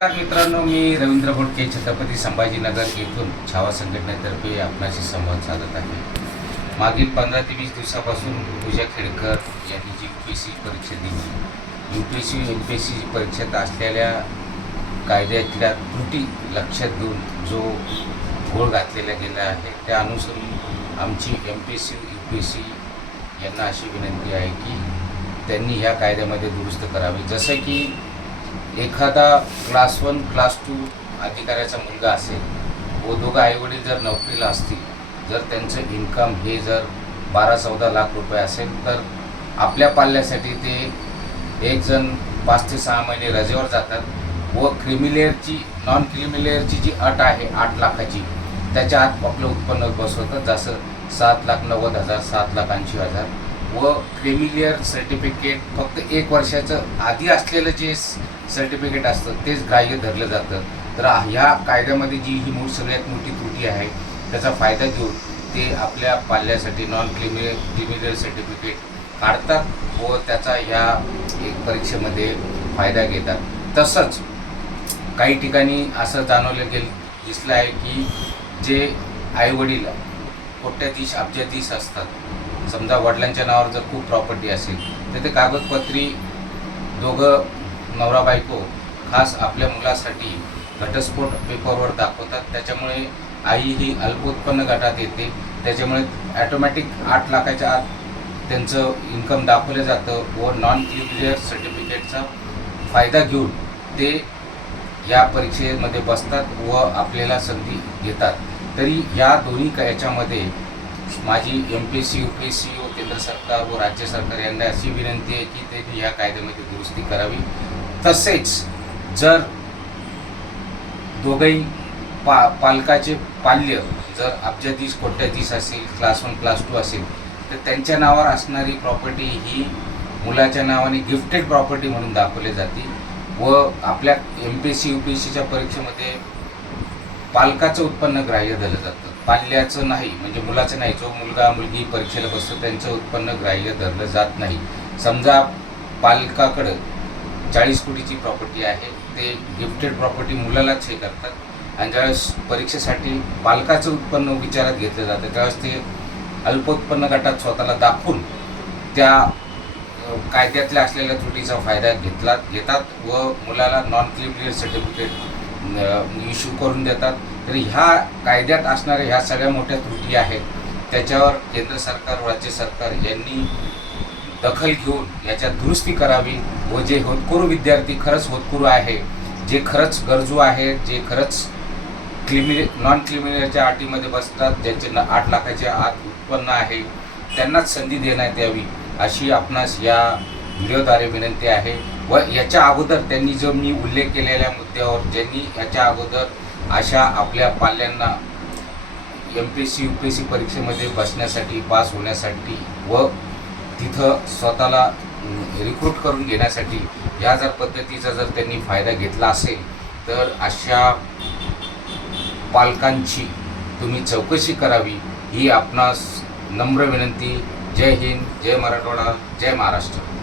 नमस्कार मित्रांनो मी रवींद्र भोटके छत्रपती संभाजीनगर येथून छावा संघटनेतर्फे आपणाशी संवाद साधत आहे. मागील पंधरा ते वीस दिवसापासून पूजा खेडकर यांनी जी यू पी एस सी परीक्षा दिली U P S C M P S C परीक्षेत असलेल्या कायद्यातल्या त्रुटी लक्षात घेऊन जो घोळ घातलेला गेला आहे त्या अनुसरून आमची M P S C U P S C यांना अशी विनंती आहे की त्यांनी ह्या कायद्यामध्ये दुरुस्त करावी. जसं की एखादा क्लास वन क्लास टू अधिकाऱ्याचा मुलगा असेल व दोघं आईवडील जर नोकरीला असतील जर त्यांचं इन्कम हे जर बारा चौदा लाख रुपये असेल तर आपल्या पाल्यासाठी ते एक जण पाच ते सहा महिने रजेवर जातात. व क्रिमिलेअरची नॉन क्रिमिलेअरची जी अट आहे आठ लाखाची त्याच्या आत आपलं उत्पन्न बसवतात जसं सात लाख नव्वद हजार सात लाख ऐंशी हजार. व क्रिमिलियर सर्टिफिकेट फक्त एक वर्षाचं आधी असलेलं जे सर्टिफिकेट असतं तेच ग्राह्य धरलं जातं. तर ह्या कायद्यामध्ये जी ही मूळ सगळ्यात मोठी त्रुटी आहे त्याचा फायदा घेऊन ते आपल्या पाल्यासाठी non creamy layer creamy layer certificate काढतात व त्याचा ह्या एक परीक्षेमध्ये फायदा घेतात. तसंच काही ठिकाणी असं जाणवलं गेलं दिसलं आहे की जे आईवडील कोट्याधीश अब्जाधीश असतात समजा वडिलांच्या नावावर जर खूप प्रॉपर्टी असेल तर ते कागदपत्री दोघं नवरा बायको खास आपल्या मुलासाठी घटस्फोट पेपरवर दाखवतात. त्याच्यामुळे आई ही अल्पोत्पन्न गटात येते. त्याच्यामुळे ॲटोमॅटिक आठ लाखाच्या आत त्यांचं इन्कम दाखवलं जातं व नॉन क्लिअर सर्टिफिकेटचा फायदा घेऊन ते या परीक्षेमध्ये बसतात व आपल्याला संधी घेतात तरी या दोन्ही का याच्यामध्ये माझी M P S C U P S C व केंद्र सरकार व राज्य सरकार यांना अशी विनंती आहे की त्यांनी या कायद्यामध्ये दुरुस्ती करावी. तसेच जर दोघंही पा पालकाचे पाल्य जर अब्जाधीश कोट्याधीश असेल क्लास वन क्लास टू असेल तर त्यांच्या नावावर असणारी प्रॉपर्टी ही मुलाच्या नावाने गिफ्टेड प्रॉपर्टी म्हणून दाखवली जाते व आपल्या M P S C U P S सीच्या परीक्षेमध्ये पालकाचं उत्पन्न ग्राह्य झालं जातं. पाल्याचं नाही म्हणजे मुलाचं नाही जो मुलगा मुलगी परीक्षेला बसतो त्यांचं उत्पन्न ग्राह्य धरलं जात नाही. समजा पालकाकडं चाळीस कोटीची प्रॉपर्टी आहे ते गिफ्टेड प्रॉपर्टी मुलालाच हे करतात. आणि ज्यावेळेस परीक्षेसाठी पालकाचं उत्पन्न विचारात घेतलं जातं त्यावेळेस ते अल्पोत्पन्न गटात स्वतःला दाखवून त्या कायद्यातल्या असलेल्या त्रुटीचा फायदा घेतला घेतात व मुलाला नॉन क्लिअर सर्टिफिकेट इश्यू करून देतात. तर ह्या कायद्यात असणाऱ्या ह्या सगळ्या मोठ्या त्रुटी आहेत. त्याच्यावर केंद्र सरकार व राज्य सरकार यांनी दखल घेऊन याच्यात दुरुस्ती करावी. व जे होतकुरू विद्यार्थी खरंच होतकुरू आहे जे खरंच गरजू आहेत जे खरंच क्लिमिने नॉन क्लिमिनेरच्या अटीमध्ये बसतात ज्यांचे न आठ लाखाच्या आत उत्पन्न आहे त्यांनाच संधी देण्यात यावी अशी आपणास या व्हिडिओद्वारे विनंती आहे. व याच्या अगोदर त्यांनी जो मी उल्लेख केलेल्या मुद्द्यावर ज्यांनी याच्या अगोदर अशा आपल्या पाल्यांना M P S C U P S C परीक्षेमध्ये बसण्यासाठी पास होण्यासाठी व तिथं स्वतःला रिक्रूट करून घेण्यासाठी या जर पद्धतीचा जर त्यांनी फायदा घेतला असेल तर अशा पालकांची तुम्ही चौकशी करावी ही आपणास नम्र विनंती. जय हिंद जय मराठवाडा जय महाराष्ट्र.